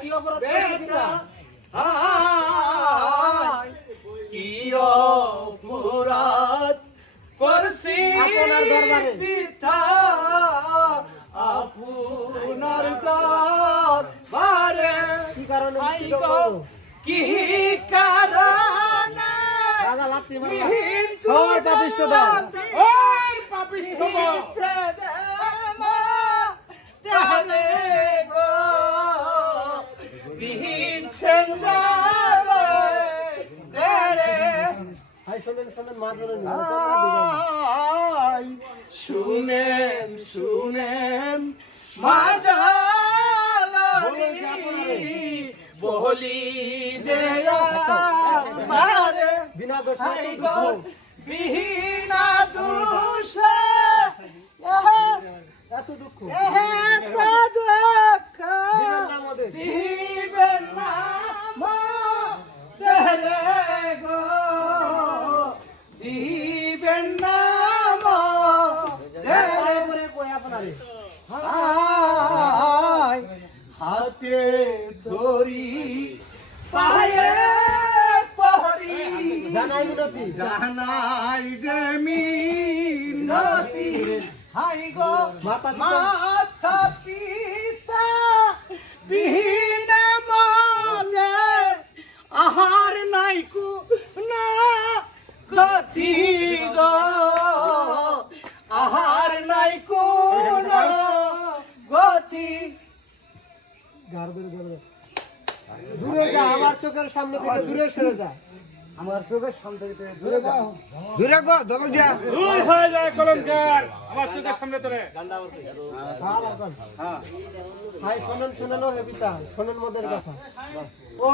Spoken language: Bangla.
কি অপরাধ কি অপরাধ করছি আপনার দরবারে? পিতা আপনার দরবারে? কি কারণে কি কারণে? রাজা লাগতে পারে ওর পাপিষ্ট দল। পাপিষ্ট শোনেন শোনেন বলি যে বিনা দোষে আই এত গো দুঃখ। বিনা দুষে। এত দুঃখ। এত দুঃখ। দিবেন না আমাদের। দিবেন হাতে ধরি পায়ে পরি। জানাই মিনতি জানাই যে মিনতি। হাই গো মাতা। মাতা পিতা বিহীন মনে আহার নাই কু না গতি। আহার নাই কু না গতি। দূরে যা আমার চোখের সামনে থেকে দূরে সরে যা। আমার চোখের সামনে থেকে দূরে যা। দূরে গো দমক যা দূর হয়ে যায় কলঙ্কার। আমার চোখের সামনে তোরে। হ্যাঁ হ্যাঁ। ভাই শোনেন শোনেন হে পিতা শোনেন মোদের কথা। ও।